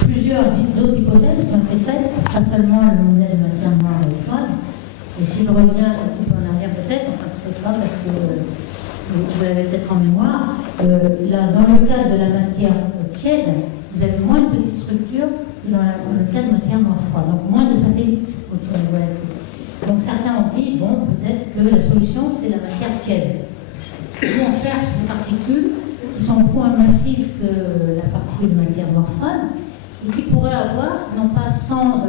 plusieurs d'autres hypothèses qui ont été faites, pas seulement le modèle de matière noire froide. Et si je reviens un petit peu en arrière peut-être, enfin peut-être pas parce que vous l'avez peut-être en mémoire, là, dans le cas de la matière tiède, vous avez moins de petites structures que dans le cas de matière noire froide, donc moins de satellites autour de la Terre. Donc certains ont dit, bon, peut-être que la solution c'est la matière tiède. Nous on cherche des particules qui sont beaucoup moins massives que la particule de matière noire froide et qui pourraient avoir non pas 100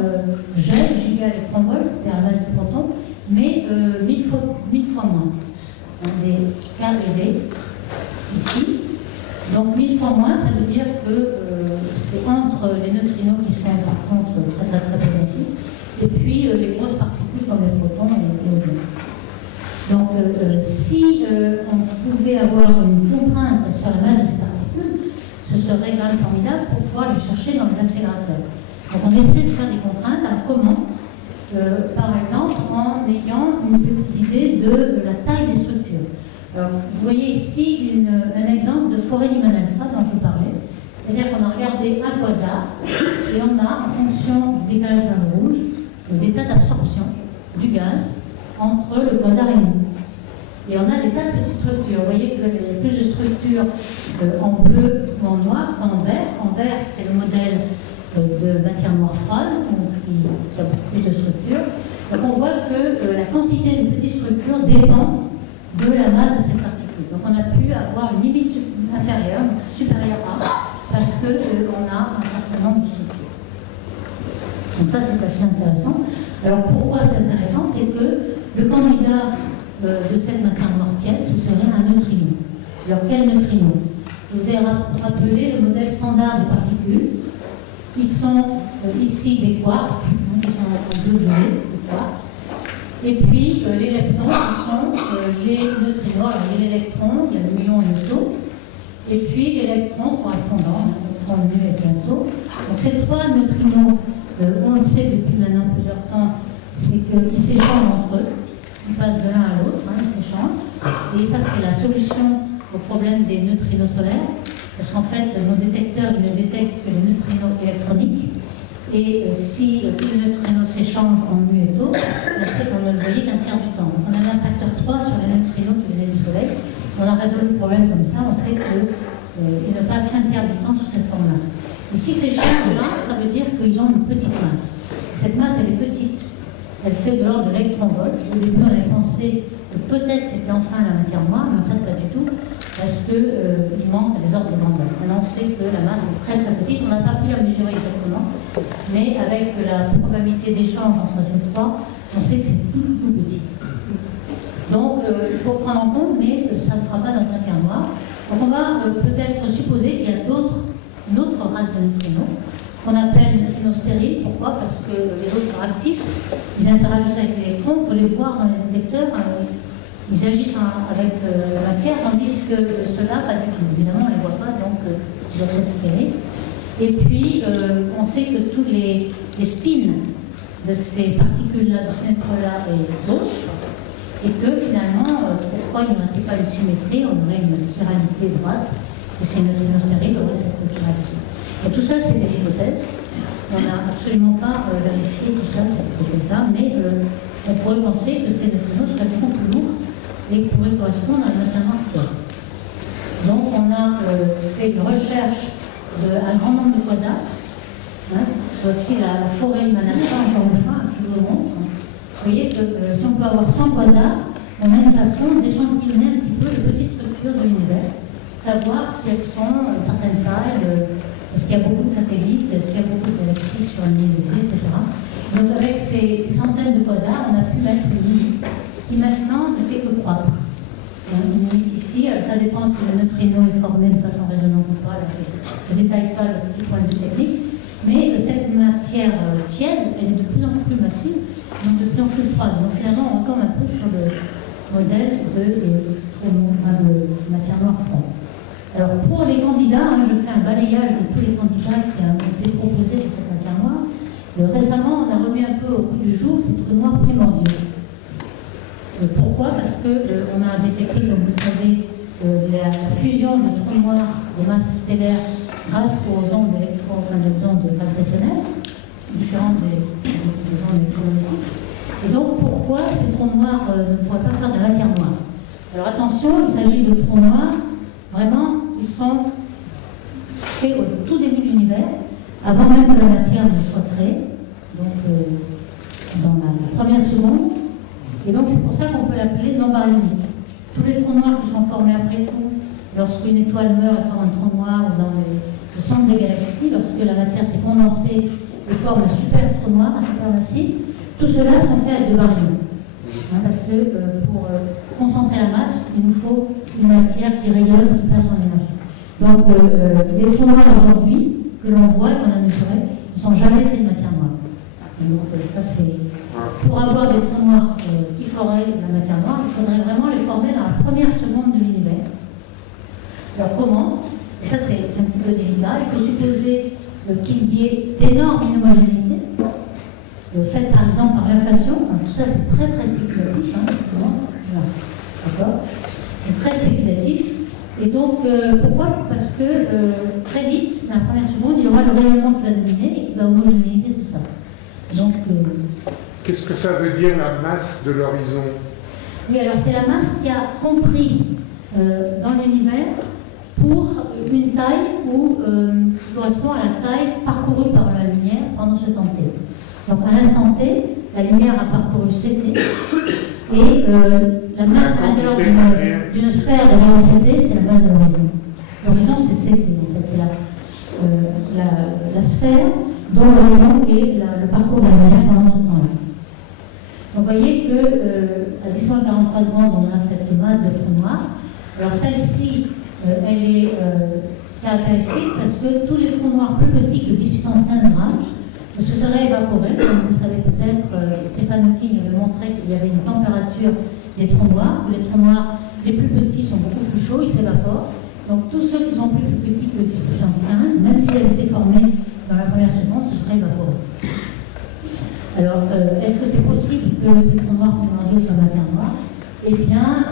gigaélectronvolts, c'est-à-dire la masse du proton, mais 1000 fois moins. Des KeV ici. Donc 1000 fois moins, ça veut dire que c'est entre les neutrinos qui sont par contre très très massifs et puis les grosses particules comme les protons et les neutrons. Donc si on pouvait avoir une contrainte sur la masse de ces particules, ce serait quand même formidable pour pouvoir les chercher dans les accélérateurs. Donc on essaie de faire des contraintes. Alors comment par exemple en ayant une petite idée de la taille des structures. Alors, vous voyez ici un exemple de forêt Lyman alpha dont je parlais. C'est-à-dire qu'on a regardé un quasar et on a, en fonction du décalage d'un rouge, l'état d'absorption du gaz entre le quasar et nous. Et on a des tas de petites structures. Vous voyez qu'il y a plus de structures en bleu qu'en noir qu'en vert. En vert, c'est le modèle de matière noire froide, donc qui a beaucoup plus de structures. Donc on voit que la quantité de petites structures dépend de la masse de cette particule. Donc on a pu avoir une limite inférieure, donc c'est supérieur à, parce qu'on a un certain nombre de structures. Donc ça c'est assez intéressant. Alors pourquoi c'est intéressant? C'est que le candidat de cette matière noire tiède, ce serait un neutrino. Alors quel neutrino? Je vous ai rappelé le modèle standard des particules, qui sont ici des quarks, qui sont en bleu violet, des quarks. Et puis les leptons qui sont les neutrinos. Alors il y a l'électron, il y a le muon et le taux. Et puis l'électron correspondant, l'électron mu et bientôt. Donc ces trois neutrinos, on le sait depuis maintenant plusieurs temps, c'est qu'ils s'échangent entre eux. Ils passent de l'un à l'autre, ils s'échangent. Et ça c'est la solution au problème des neutrinos solaires. Parce qu'en fait, nos détecteurs ne détectent que les neutrinos électroniques. Et si tous les neutrinos s'échangent en mu et tau, c'est qu'on ne le voyait qu'un tiers du temps. Donc on avait un facteur 3 sur les neutrinos qui venaient du Soleil. On a résolu le problème comme ça, on sait qu'ils ne passent qu'un tiers du temps sur cette forme-là. Et si s'échangent là, ça veut dire qu'ils ont une petite masse. Cette masse, elle est petite. Elle fait de l'ordre de l'électronvolt. Au début, on avait pensé que peut-être c'était enfin la matière noire, mais en fait pas du tout, parce qu'il manque des ordres de grandeur. Maintenant, on sait que la masse est très très petite. On n'a pas pu la mesurer exactement, mais avec la probabilité d'échange entre ces trois, on sait que c'est tout petit. Donc, il faut prendre en compte, mais ça ne fera pas notre matière noire. Donc, on va peut-être supposer qu'il y a une autre race de neutrinos, qu'on appelle neutrinos stériles. Pourquoi? Parce que les autres sont actifs, ils interagissent avec l'électron, on peut les voir dans les détecteurs, ils agissent avec la matière, tandis que ceux-là, pas du tout. Évidemment, on ne les voit pas, donc ils doivent être stériles. Et puis, on sait que tous les spins de ces particules-là, de ce neutre-là, est gauche, et que finalement, pourquoi il n'y aurait pas de symétrie, on aurait une chiralité droite, et ces neutrinos stériles auraient cette chiralité. Et tout ça, c'est des hypothèses. On n'a absolument pas vérifié tout ça, cette hypothèse-là, mais on pourrait penser que ces neutrinos seraient beaucoup plus lourds et pourraient correspondre à la matière noire tiède. Donc, on a fait une recherche d'un grand nombre de quasars. Voici la forêt Lyman alpha, encore une fois, je vous le montre. Vous voyez que si on peut avoir 100 quasars, on a une façon d'échantillonner un petit peu les petites structures de l'univers, savoir si elles sont d'une certaine taille, est-ce qu'il y a beaucoup de satellites, est-ce qu'il y a beaucoup de galaxies sur une unité, etc. Donc avec ces centaines de quasars, on a pu mettre une limite qui maintenant ne fait que croître. Une limite ici, ça dépend si le neutrino est formé de façon résonante ou pas, je ne détaille pas le petit point de vue technique, mais cette matière tiède, elle est de plus en plus massive, donc de plus en plus froide. Donc finalement, on tombe un peu sur le modèle de matière noire froide. Alors pour les candidats, je fais un balayage de tous les candidats qui ont été proposés pour cette matière noire. Récemment, on a remis un peu au goût du jour ces trous noirs primordiaux. Pourquoi? Parce qu'on a détecté, comme vous le savez, la fusion de trous noirs de masse stellaire grâce aux ondes des ondes gravitationnelles, différentes des ondes électromagnétiques. Et donc, pourquoi ces trous noirs ne pourraient pas faire de la matière noire? Alors attention, il s'agit de trous noirs vraiment qui sont faits au tout début de l'univers, avant même que la matière ne soit créée, donc dans la première seconde. Et donc c'est pour ça qu'on peut l'appeler non baryonique. Tous les trous noirs qui sont formés après tout, lorsqu'une étoile meurt et forme un trou noir, ou dans le centre des galaxies, lorsque la matière s'est condensée et forme un super trou noir, un supermassif, tout cela sont faits avec de baryons. Parce que pour concentrer la masse, il nous faut une matière qui rayonne, qui passe en énergie. Donc les trous noirs aujourd'hui, que l'on voit et qu'on a mesurés, ne sont jamais faits de matière noire. Et donc ça c'est... Pour avoir des trous noirs qui feraient de la matière noire, il faudrait vraiment les former dans la première seconde de l'univers. Alors comment? Et ça c'est un petit peu délicat. Il faut supposer qu'il y ait d'énormes inhomogénéités, faites par exemple par l'inflation. Tout ça c'est très très spéculatif. D'accord? C'est très spéculatif. Et donc, pourquoi? Parce que très vite, dans la première seconde, il y aura le rayonnement qui va dominer et qui va homogénéiser tout ça. Donc, qu'est-ce que ça veut dire la masse de l'horizon? Oui, alors c'est la masse qui a compris dans l'univers pour une taille qui correspond à la taille parcourue par la lumière pendant ce temps T. Donc à l'instant T, la lumière a parcouru CT et la masse à l'intérieur d'une sphère de l'OCT, c'est la masse de l'horizon. L'horizon, c'est CT, en fait, c'est la sphère dont l'horizon est le parcours de la lumière pendant ce temps-là. Donc vous voyez qu'à 10-43 secondes, on a cette masse de trou noir. Alors celle-ci, elle est caractéristique parce que tous les trous noirs plus petits que 10 puissance 15 grammes se seraient évaporés. Comme vous le savez peut-être, Stephen Hawking avait montré qu'il y avait une température des trous noirs. Les trous noirs les plus petits sont beaucoup plus chauds, ils s'évaporent. Donc tous ceux qui sont plus petits que 10 puissance 15, même s'ils avaient été formés dans la première seconde, se seraient évaporés. Alors, est-ce que c'est possible que les trous noirs primordiaux soient matière noire? Eh bien,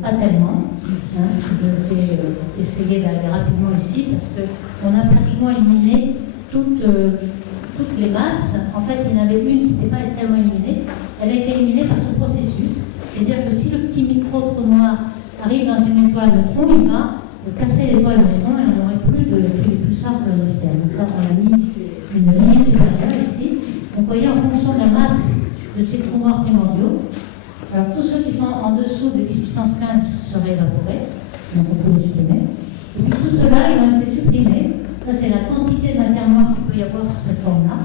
pas tellement. Je vais essayer d'aller rapidement ici parce qu'on a pratiquement éliminé toutes les masses. En fait, il y en avait une qui n'était pas tellement éliminée. Elle a été éliminée par ce processus. C'est-à-dire que si le petit micro-trou noir arrive dans une étoile de neutron, il va casser l'étoile de neutron et on n'aurait plus de pulsar de l'océan. Donc ça, on a mis une limite supérieure ici. Donc vous voyez, en fonction de la masse de ces trous noirs primordiaux, alors tous ceux qui sont en dessous de 10 puissance 15 seraient évaporés, donc on peut les supprimer. Et puis tout cela, ils ont été supprimés. Ça, c'est la quantité de matière noire qu'il peut y avoir sur cette forme-là.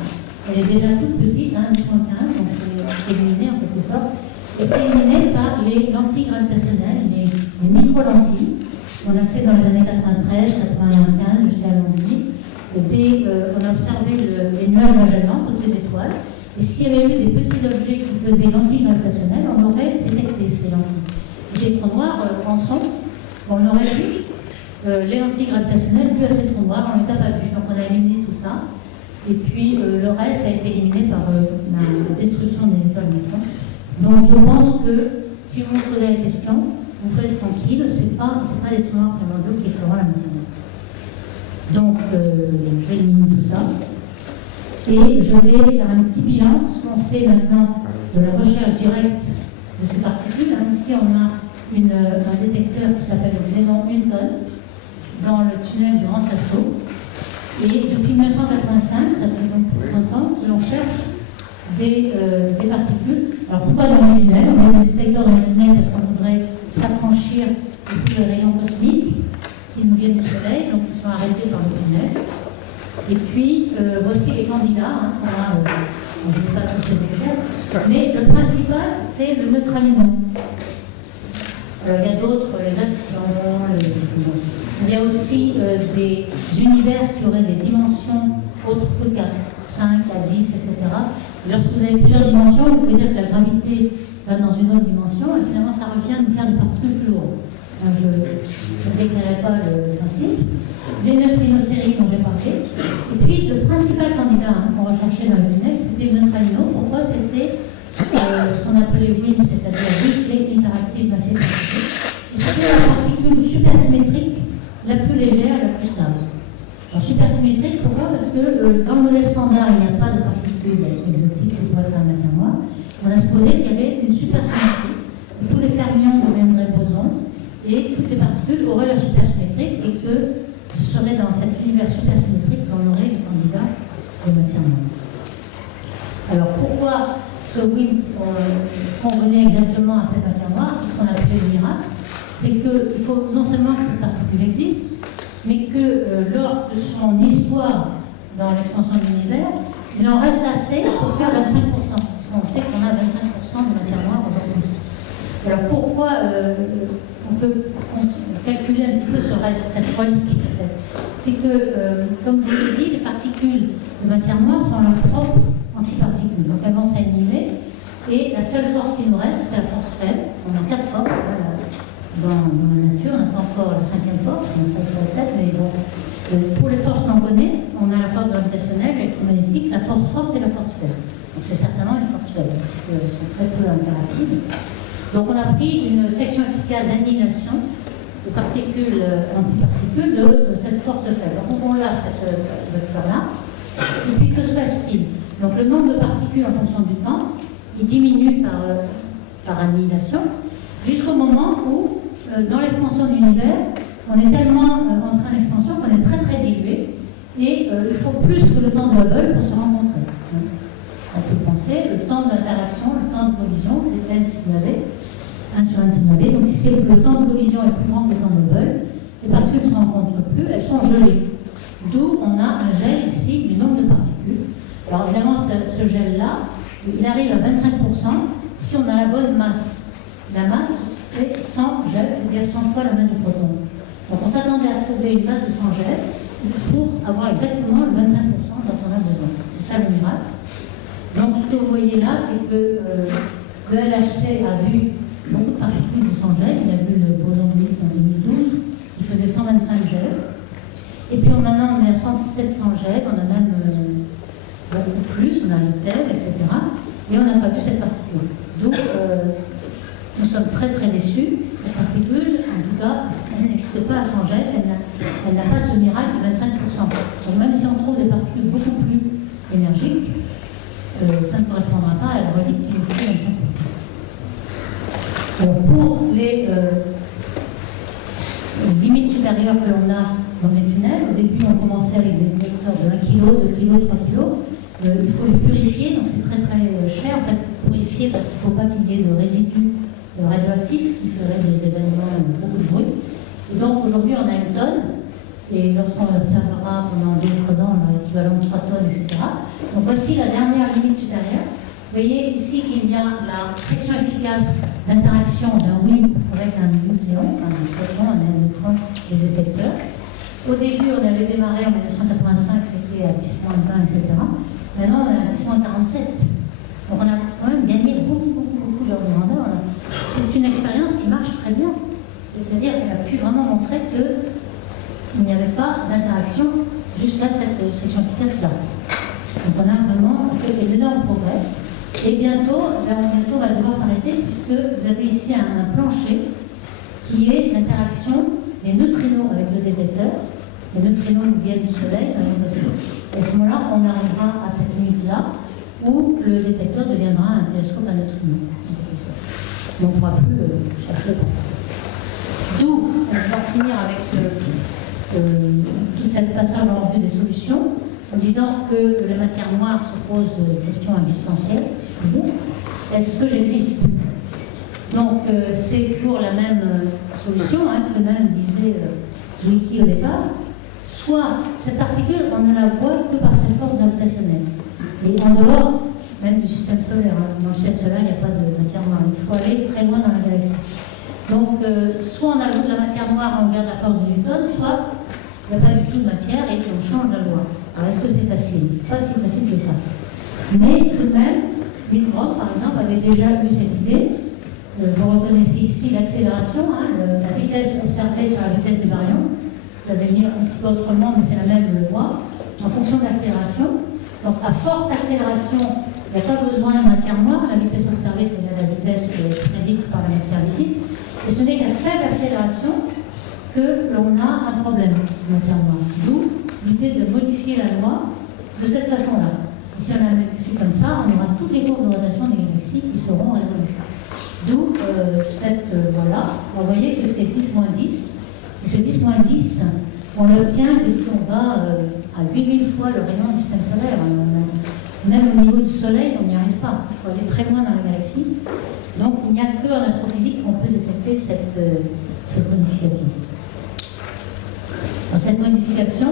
Elle est déjà toute petite, 10-15, donc c'est éliminé en quelque sorte. Et éliminé par les lentilles gravitationnelles, les micro-lentilles. On a fait dans les années 93, 95, jusqu'à l'an 2000. On a observé les nuages Magellan, toutes les étoiles. Et s'il y avait eu des petits objets qui faisaient lentilles gravitationnelles, on aurait détecté ces lentilles. Ces trous noirs en sont, on aurait vu les lentilles gravitationnelles dues à ces trous noirs, on ne les a pas vues, donc on a éliminé tout ça. Et puis le reste a été éliminé par la destruction des étoiles neutrons. Donc je pense que si vous vous posez la question, vous faites tranquille, c'est pas des trous noirs primordiaux qui feront la matière noire. Donc j'élimine tout ça. Et je vais faire un petit bilan, ce qu'on sait maintenant de la recherche directe de ces particules. Ici, on a un détecteur qui s'appelle le Xenon Hunton dans le tunnel du Grand Sasso. Et depuis 1985, ça fait donc plus de 30 ans, que l'on cherche des particules. Alors pourquoi dans le tunnel? On a des détecteurs dans le tunnel parce qu'on voudrait s'affranchir de tous les rayons cosmiques qui nous viennent du Soleil, donc qui sont arrêtés par le tunnel. Et puis, voici les candidats, je ne vais pas tous les faire, mais le principal, c'est le neutralino. Alors, il y a d'autres, les actions, il y a aussi des univers qui auraient des dimensions autres que 4, 5 à 10, etc. Et lorsque vous avez plusieurs dimensions, vous pouvez dire que la gravité va dans une autre dimension, et finalement, ça revient à nous faire des particules plus lourdes. Je ne déclarerai pas le principe. Les neutrinos stériques dont j'ai parlé. Et puis le principal candidat qu'on recherchait dans le tunnel, c'était le neutralino. Pourquoi? C'était ce qu'on appelait WIM, c'est-à-dire Weakly Interactive Massive Particle. Et c'était la particule supersymétrique la plus légère, la plus stable. Alors supersymétrique, pourquoi? Parce que dans le modèle standard, il n'y a pas de particules exotiques qui pourraient faire la matière noire. On a supposé qu'il y avait une supersymétrie. Tous les fermions deviendraient bosons et toutes les particules auraient la supersymétrie et que ce serait dans cet univers supersymétrique qu'on aurait les candidats de matière noire. Alors pourquoi ce oui convenait exactement à cette matière noire? C'est ce qu'on appelait le miracle. C'est qu'il faut non seulement que cette particule existe, mais que lors de son histoire dans l'expansion de l'univers, il en reste assez pour faire 25%. Parce qu'on sait qu'on a 25% de matière noire aujourd'hui. Alors pourquoi on peut calculer un petit peu ce reste, cette relique en fait? C'est que, comme je vous l'ai dit, les particules de matière noire sont leurs propres antiparticules. Donc elles vont s'annihiler. Et la seule force qui nous reste, c'est la force faible. On a 4 forces dans la nature. On n'a pas encore la 5e force, on a ça sur la tête, mais bon. Pour les forces que l'on connaît, on a la force gravitationnelle, l'électromagnétique, la force forte et la force faible. Donc c'est certainement une force faible, puisqu'elles sont très peu interactives. Donc on a pris une section efficace d'annihilation de particules, antiparticules de cette force faible. Donc on l'a cette vecteur-là. Et puis que se passe-t-il? Donc le nombre de particules en fonction du temps, il diminue par annihilation, jusqu'au moment où, dans l'expansion de l'univers, on est tellement en train d'expansion qu'on est très très dilué et il faut plus que le temps de Hubble pour se rencontrer. On peut penser, le temps d'interaction, le temps de collision, c'est n sigma b, 1 sur n sigma b. Donc si le temps de collision est plus grand que le temps de Hubble, les particules ne se rencontrent plus, elles sont gelées. D'où on a un gel ici du nombre de particules. Alors évidemment, ce gel-là, il arrive à 25% si on a la bonne masse. La masse, c'est 100 gel, c'est-à-dire 100 fois la masse du proton. Donc on s'attendait à trouver une masse de 100 gel pour avoir exactement le 25% dont on a besoin. C'est ça le miracle. Donc ce que vous voyez là, c'est que le LHC a vu beaucoup de particules de 100 gel. Il a vu le boson de Higgs en 2012, qui faisait 125 gel. Et puis maintenant on est à 700 gel, on a même beaucoup plus, on a le TEV, etc. Et on n'a pas vu cette particule. Donc nous sommes très très déçus. La particule, en tout cas, elle n'existe pas à 100 gel, elle n'a pas ce miracle de 25%. Donc même si on trouve des particules beaucoup plus énergiques, ça ne correspondra pas à la relique qui nous fait 25%. Alors pour les limites supérieures que l'on a dans les tunnels, au début on commençait avec des détecteurs de 1 kg, 2 kg, 3 kg. Il faut les purifier, donc c'est très très cher en fait, purifier parce qu'il ne faut pas qu'il y ait de résidus radioactifs qui feraient des événements beaucoup de bruit. Et donc aujourd'hui on a 1 tonne, et lorsqu'on observera pendant 2 ou 3 ans, on a l'équivalent de 3 tonnes, etc. Donc voici la dernière limite supérieure. Vous voyez ici qu'il y a la section efficace d'interaction d'un WIMP avec un nucléon, un proton, un neutron, des détecteurs. Au début, on avait démarré en 1985, c'était à 10-20, etc. Maintenant, on est à 10-47. Donc on a quand même gagné beaucoup d'ordre de grandeur. C'est une expérience qui marche très bien. C'est-à-dire qu'elle a pu vraiment montrer qu'il n'y avait pas d'interaction jusqu'à cette section efficace-là. Donc on a vraiment fait d'énormes progrès. Et bientôt, on va devoir s'arrêter puisque vous avez ici un plancher qui est l'interaction des neutrinos avec le détecteur. Les neutrinos viennent du Soleil, et à ce moment-là, on arrivera à cette limite-là où le détecteur deviendra un télescope à neutrinos. On ne pourra plus chercher le partout. D'où on va finir avec toute cette passage en revue des solutions, en disant que la matière noire se pose une question existentielle, si je puis dire. Est-ce que j'existe? Donc c'est toujours la même solution que même disait Zwicky au départ. Soit cette particule, on ne la voit que par cette force gravitationnelle. Et en dehors même du système solaire, dans le système solaire, il n'y a pas de matière noire. Il faut aller très loin dans la galaxie. Donc, soit on ajoute la matière noire, on garde la force de Newton, soit il n'y a pas du tout de matière et on change la loi. Alors, est-ce que c'est facile? C'est pas si facile que ça. Mais tout de même, Milgrove, par exemple, avait déjà eu cette idée. Vous reconnaissez ici l'accélération, la vitesse observée sur la vitesse du baryon. Je l'avais mis un petit peu autrement, mais c'est la même loi. En fonction de l'accélération. Donc, à force d'accélération, il n'y a pas besoin de matière noire. La vitesse observée est égale à la vitesse prédite par la matière visible. Et ce n'est qu'à faible accélération que l'on a un problème de matière noire. D'où l'idée de de cette façon-là. Si on a comme ça, on aura toutes les courbes de rotation des galaxies qui seront résolues. D'où cette voie-là. Vous voyez que c'est 10-10. Et ce 10-10, on l'obtient que si on va à 8000 fois le rayon du système solaire. Même au niveau du Soleil, on n'y arrive pas. Il faut aller très loin dans la galaxie. Donc il n'y a qu'en astrophysique qu'on peut détecter cette modification. Dans cette modification,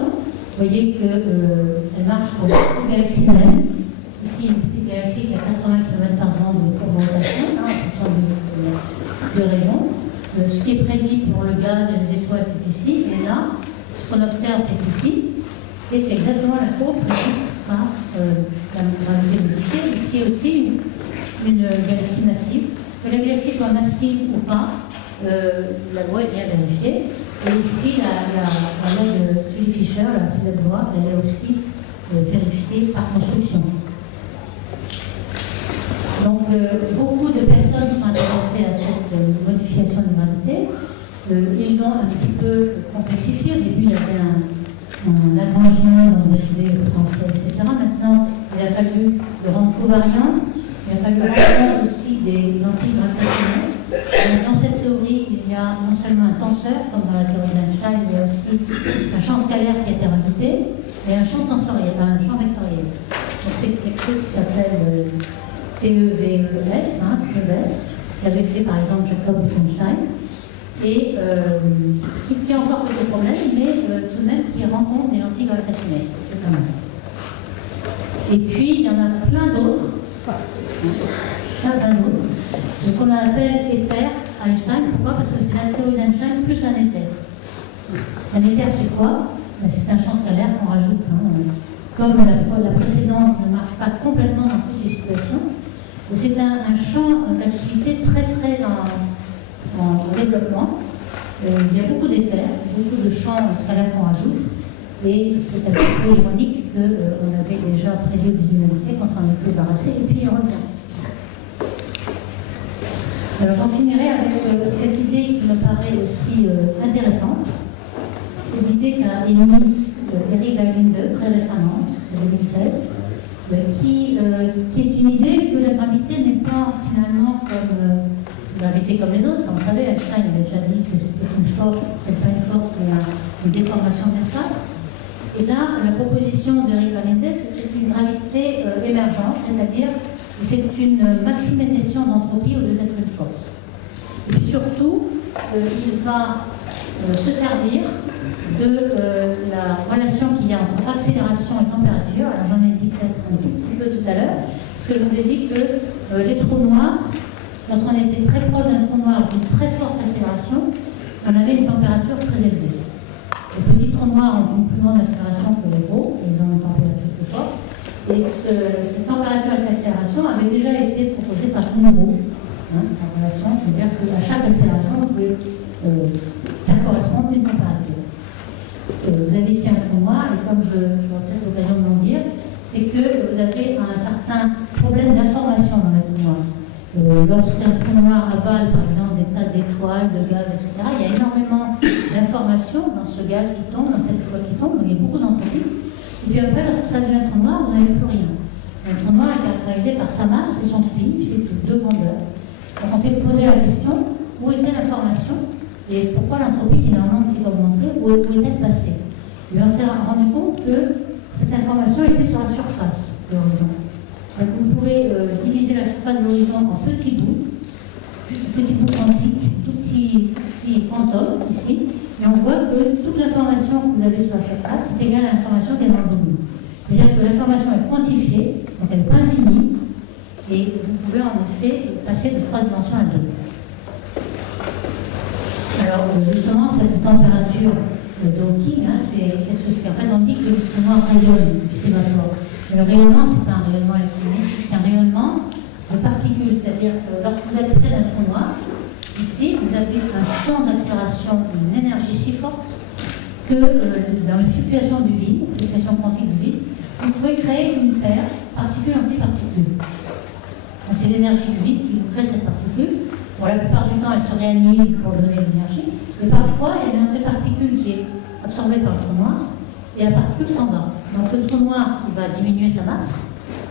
vous voyez qu'elle marche pour une galaxie naine. Ici, une petite galaxie qui a 80 km par an de courbe de rotation, en fonction du rayon. Ce qui est prédit pour le gaz et les étoiles, c'est ici. Et là, ce qu'on observe, c'est ici. Et c'est exactement la courbe prédite par la gravité modifiée. Ici aussi, une galaxie massive. Que la galaxie soit massive ou pas, la loi est bien vérifiée. Et ici, la loi de Tully-Fisher, cette loi, elle est aussi vérifiée par construction. Donc, beaucoup de personnes sont intéressées à cette modification de gravité. Ils l'ont un petit peu complexifié. Au début, il y avait un agrandissement dans le potentiel, etc. Maintenant, il a fallu le rendre covariant. Il a fallu rendre aussi des lentilles gravitationnelles. Dans cette théorie, il y a non seulement un tenseur, comme dans la théorie d'Einstein, il y a aussi un champ scalaire qui a été rajouté, et un champ tensoriel, un champ vectoriel. Donc c'est quelque chose qui s'appelle TEVES, qui avait fait par exemple Jacob Wittgenstein, et qui a encore quelques problèmes, mais tout de même qui rencontre des lentilles gravitationnelles. C'est pas mal. Et puis, il y en a plein d'autres. Donc on appelle éther Einstein. Pourquoi? Parce que c'est la théorie d'Einstein plus un éther. Un éther, c'est quoi? C'est un champ scalaire qu'on rajoute. Comme la précédente ne marche pas complètement dans toutes les situations, c'est un champ d'activité très très en développement. Il y a beaucoup d'éthers, beaucoup de champs scalaires qu'on rajoute. Et c'est un petit peu ironique qu'on avait déjà prévu au 19e siècle, qu'on s'en est débarrassé, et puis il revient. Alors j'en finirai avec cette idée qui me paraît aussi intéressante. C'est l'idée qu'a émis Eric Linde très récemment, parce que c'est 2016, qui est une idée que la gravité n'est pas finalement comme une gravité comme les autres. Ça, on savait, Einstein avait déjà dit que c'était une force, c'est pas une force, mais une déformation de l'espace. Et là, la proposition d'Eric Linde, c'est que c'est une gravité émergente, c'est-à-dire que c'est une maximisation d'entropie au lieu d'être une force. Et puis surtout, il va se servir de la relation qu'il y a entre accélération et température. Alors j'en ai dit peut-être un petit peu tout à l'heure, parce que je vous ai dit que les trous noirs, lorsqu'on était très proche d'un trou noir d'une très forte accélération, on avait une température très élevée. Les petits trous noirs ont une plus grande accélération que les gros, ils ont une température plus forte. Et cette température avec l'accélération avait déjà été proposée par Monroe. En relation, c'est-à-dire qu'à chaque accélération, vous pouvez faire correspondre une température. Vous avez ici un trou noir, et comme j'aurai peut-être l'occasion de l'en dire, c'est que vous avez un certain problème d'information dans le trou noir. Lorsqu'un trou noir avale, par exemple, des tas d'étoiles, de gaz, etc., il y a énormément d'informations dans ce gaz qui tombe, dans cette étoile qui tombe, donc il y a beaucoup d'entropie. Et puis après, lorsque ça devient un trou noir, vous n'avez plus rien. Un trou noir est caractérisé par sa masse et son spin, c'est deux grandeurs. Donc on s'est posé la question, où était l'information et pourquoi l'entropie qui normalement ne fait qu'augmenter, où est-elle passée? Et on s'est rendu compte que cette information était sur la surface de l'horizon. Donc vous pouvez diviser la surface de l'horizon en petits bouts quantiques, tout petits quantums ici, et on voit que toute l'information que vous avez sur la surface est égale à l'information qui est dans le volume. C'est-à-dire que l'information est quantifiée, donc elle n'est pas infinie, et vous pouvez en effet passer de 3 dimensions à 2. Alors justement, cette température d'Hawking, qu'est-ce que c'est? En fait, on dit que le trou noir rayonne, puis c'est pas fort. Mais le rayonnement, ce n'est pas un rayonnement électromagnétique, c'est un rayonnement de particules. C'est-à-dire que lorsque vous êtes près d'un trou noir, ici, vous avez un champ d'accélération, une énergie si forte que dans les fluctuations du vide, fluctuations quantiques du vide, vous pouvez créer une paire particule-antiparticule. C'est l'énergie du vide qui vous crée cette particule. Bon, la plupart du temps, elle se réannihile pour donner l'énergie. Mais parfois, il y a une antiparticule qui est absorbée par le trou noir et la particule s'en va. Donc le trou noir, il va diminuer sa masse,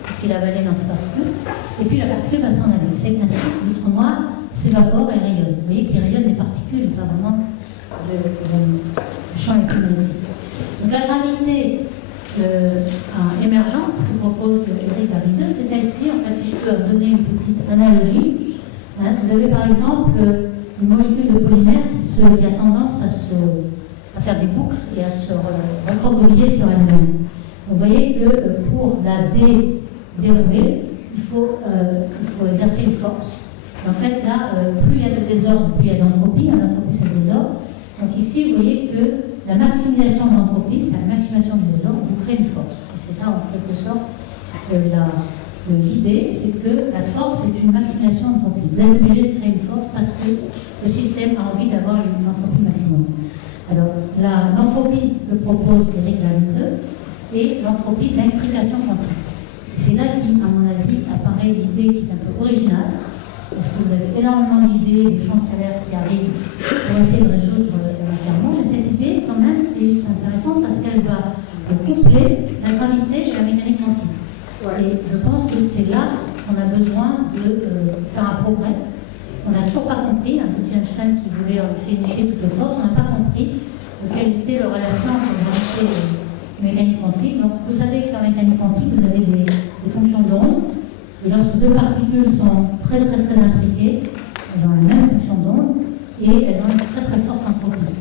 puisqu'il a avalé l'antiparticule, et puis la particule va s'en aller. C'est ainsi que le trou noir s'évapore et rayonne. Vous voyez qu'il rayonne des particules, pas vraiment le champ électromagnétique. Donc la gravité émergente que propose Eric Davideux, c'est celle-ci. En fait, si je peux donner une petite analogie, hein, vous avez par exemple une molécule de polymère qui a tendance à faire des boucles et à se recroqueviller sur elle-même. Vous voyez que pour la dérouler, il faut exercer une force. Et en fait, là, plus il y a de désordre, plus il y a d'entropie. L'entropie, c'est le désordre. Donc ici, vous voyez que la maximisation de l'entropie, c'est la maximisation du désordre, vous crée une force. Et c'est ça, en quelque sorte, l'idée, c'est que la force est une maximisation d'entropie. Vous êtes obligé de créer une force parce que le système a envie d'avoir une entropie maximum. Alors, l'entropie que propose Eric Davideux est l'entropie d'intrication quantique. C'est là qui, à mon avis, apparaît l'idée qui est un peu originale, parce que vous avez énormément d'idées, de champs scalaires qui arrivent pour essayer de résoudre la matière monde, mais cette idée, quand même, est intéressante parce qu'elle va coupler la gravité et la mécanique quantique. Et je pense que c'est là qu'on a besoin de faire un progrès. On n'a toujours pas compris, depuis Einstein qui voulait en effet unifier toutes les forces, on n'a pas compris quelle était la relation entre gravité et mécanique quantique. Donc vous savez qu'en mécanique quantique, vous avez des fonctions d'onde, et lorsque deux particules sont très imbriquées, elles ont la même fonction d'onde, et elles ont une très forte entropie.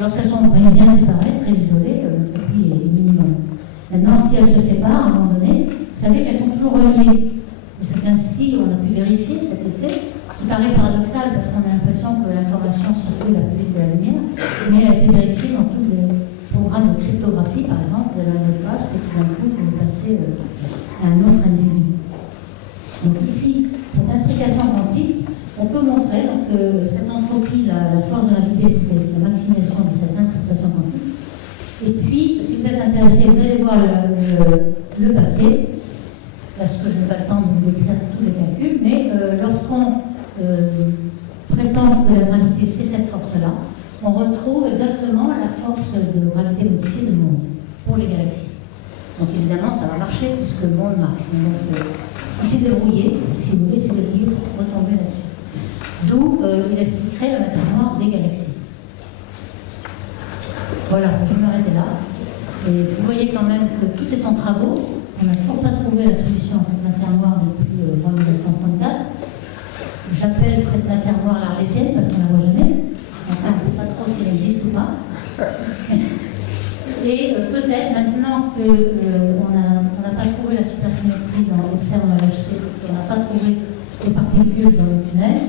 Lorsqu'elles sont bien séparées, très isolées, l'entropie est minimum. Maintenant, si elles se séparent, à un moment donné, vous savez qu'elles sont toujours reliées. Et c'est ainsi on a pu vérifier cet effet, qui paraît paradoxal parce qu'on a l'impression que l'information circule à plus vite que la lumière, mais elle a été vérifiée dans tous les programmes de cryptographie, par exemple, vous avez un mot de passe et tout d'un coup, vous passez à un autre individu. Donc ici, cette intrication quantique, on peut montrer donc, cette entropie, la force de gravité, c'est la maximisation de cette intrication quantique. Et puis, si vous êtes intéressé, vous allez voir le papier, parce que je n'ai pas le temps de vous décrire tous les calculs, mais lorsqu'on prétend que la gravité, c'est cette force-là, on retrouve exactement la force de gravité modifiée du monde pour les galaxies. Donc évidemment, ça va marcher puisque le monde marche. Donc, il s'est débrouillé, si vous voulez, c'est débrouillé pour retomber là-dessus. D'où il expliquerait la matière noire des galaxies. Voilà, je vais m'arrêter là. Et vous voyez quand même que tout est en travaux. On n'a toujours pas trouvé la solution à cette matière noire depuis 1934. J'appelle cette matière noire l'arlésienne parce qu'on la voit jamais. Enfin, on ne sait pas trop si elle existe ou pas. Et peut-être, maintenant qu'on n'a pas trouvé la supersymétrie dans le CERN LHC, qu'on n'a pas trouvé les particules dans le tunnel,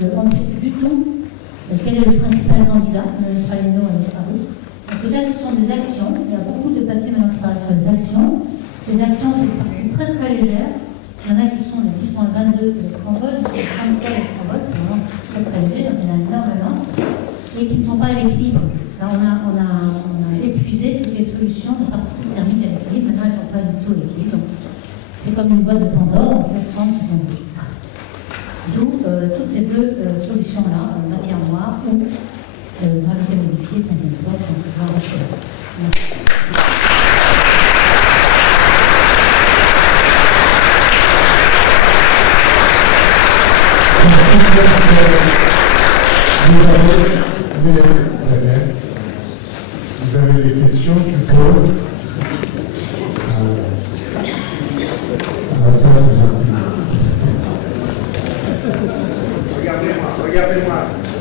on ne sait plus du tout quel est le principal candidat. Le neutralino a disparu. Peut-être ce sont des actions. Il y a beaucoup de papiers maintenant qui travaillent sur les actions. Les actions, c'est des particules très légères. Il y en a qui sont les 10,22 électronvolts, les 33 électronvolts, c'est vraiment très léger, donc il y en a énormément, et qui ne sont pas à l'équilibre. Là, on a épuisé toutes les solutions de particules thermiques à l'équilibre, maintenant elles ne sont pas du tout à l'équilibre. C'est comme une boîte de Pandore, on peut prendre ce qu'on veut. D'où toutes ces deux solutions-là, matière noire ou gravité modifiée, cinquième fois, qu'on peut voir aussi. Merci. Vous avez des questions, tu peux.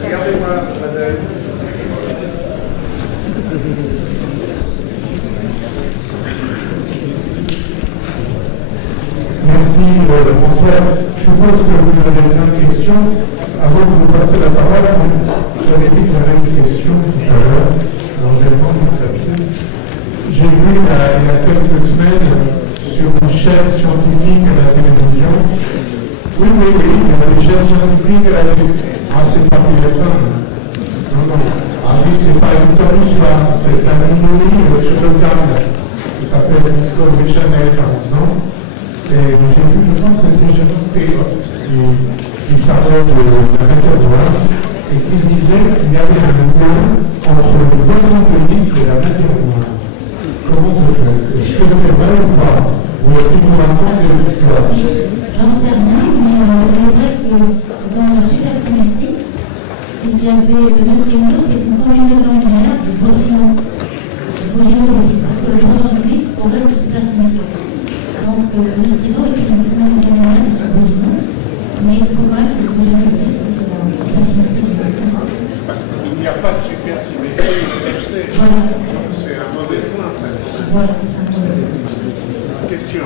Regardez-moi, madame. Merci François. Je suppose que vous avez une question. Avant de vous passer la parole, j'avais dit que j'avais une question tout à l'heure. Alors je vais prendre tout à fait. J'ai vu il y a quelques semaines sur une chaîne scientifique à la télévision. Oui, il y a une chaîne scientifique à la télévision. Ah, c'est pas téléphone. Non. Ah oui, c'est pas une torche là, c'est un minori sur le câble. Il s'appelle Discovery Channel, par exemple. Et j'ai vu, je pense, cette légèrement qui parlait de la matière noire et qui disait qu'il y avait un lien entre le poison de Higgs et la matière noire. Comment se fait? Est-ce que c'est vrai ou pas? Ou est-ce qu'il vous raconte de l'histoire? J'en sais rien, mais il est vrai que dans la supersymétrie, il y avait le neutrino, c'est une combinaison linéaire du bosino logique, parce que le boson logique, pour le reste, c'est supersymétrique. Donc le neutrino est une combinaison linéaire du bosino, mais il faut mal que le boson existe et que la supersymétrie existe. Parce qu'il n'y a pas de supersymétrie LHC. Voilà. C'est un mauvais point, ça. Voilà, c'est un mauvais point. Question.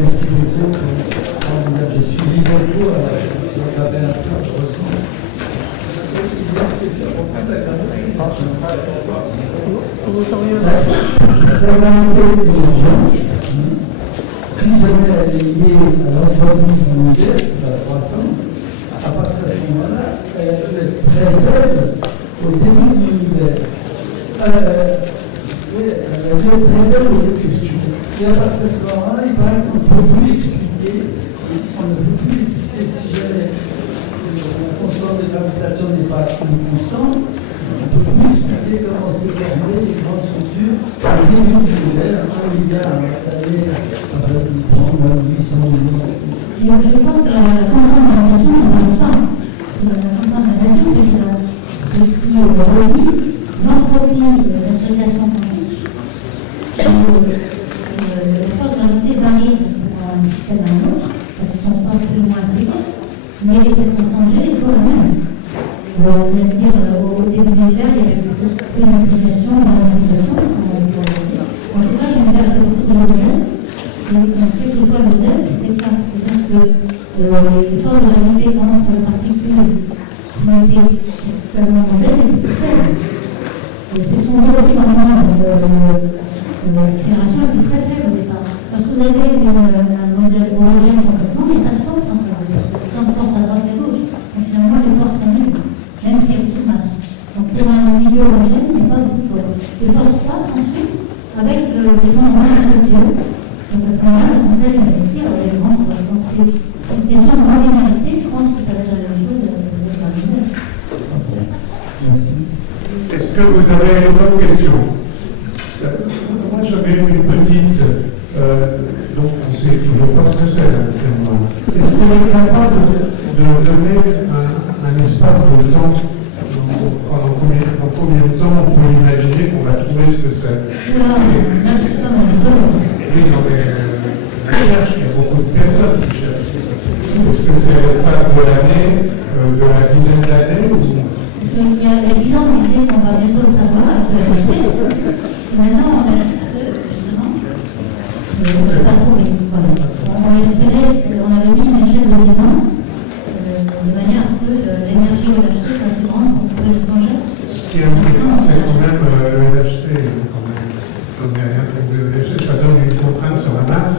Merci beaucoup. J'ai suivi beaucoup sur sa dernière reçue. Si jamais elle est liée à l'entreprise mondiale, la croissance, à partir de ce moment-là, elle peut être très faible au début de l'univers. Oui, elle a très faible au début. Et à partir de ce moment-là, il paraît qu'on ne peut plus expliquer, on ne peut plus expliquer si jamais la constante de gravitation n'est pas une constante, on ne peut plus expliquer comment s'est formée les grandes structures au début de l'univers, 1 milliard d'années, après 800 millions. Et donc, je pense que la constante de gravitation n'existe pas. Parce que la constante de gravitation, c'est ce qui relie l'entropie de l'agrégation quantique. Les forces de gravité varient d'un système à un autre, parce qu'ils sont pas plus ou moins fréquents, mais cette constante G est toujours la même. C'est-à-dire, au début de l'hiver, il y avait plutôt une application dans l'application, en tout cas, je me garde beaucoup de l'hydrogène, et quel que soit le modèle, c'est le cas. C'est-à-dire que les forces de gravité entre les particules qui ont été totalement homogènes étaient plus faibles. C'est ce qu'on voit aussi dans le monde. L'accélération était très faible au départ. Parce que vous avez un modèle homogène complètement, mais il y a de force en fait. Tant de force à droite et à gauche. Et finalement, les forces s'annulent, même s'il y a beaucoup de masse. Donc pour un milieu homogène, il n'y a pas beaucoup de force. Les forces passent ensuite avec l'effondrement de l'eau. Donc à ce moment-là, le modèle est ici, alors il est grand. Donc c'est une question de linéarité. Je pense que ça va être la même chose avec la lumière. Merci. Est-ce que vous avez une autre question? Moi, j'avais une petite, donc on ne sait toujours pas ce que c'est, actuellement. Est-ce qu'on est capable de donner un espace de temps, pendant combien de temps on peut imaginer qu'on va trouver ce que c'est? Oui, non, mais on cherche, il y a beaucoup de personnes qui cherchent. Est-ce que c'est l'espace de l'année, de la dizaine d'années ou... Parce qu'il y a 10 ans, on disait qu'on va bientôt le savoir, et maintenant, on a justement, on ne sait pas trop, mais voilà. On espérait, on avait mis une échelle de 10 ans, de manière à ce que l'énergie au LHC soit assez grande pour trouver les engins. Ce qui est important, c'est quand même le LHC, quand même. Comme il n'y a rien pour le LHC, ça donne une contrainte sur la masse.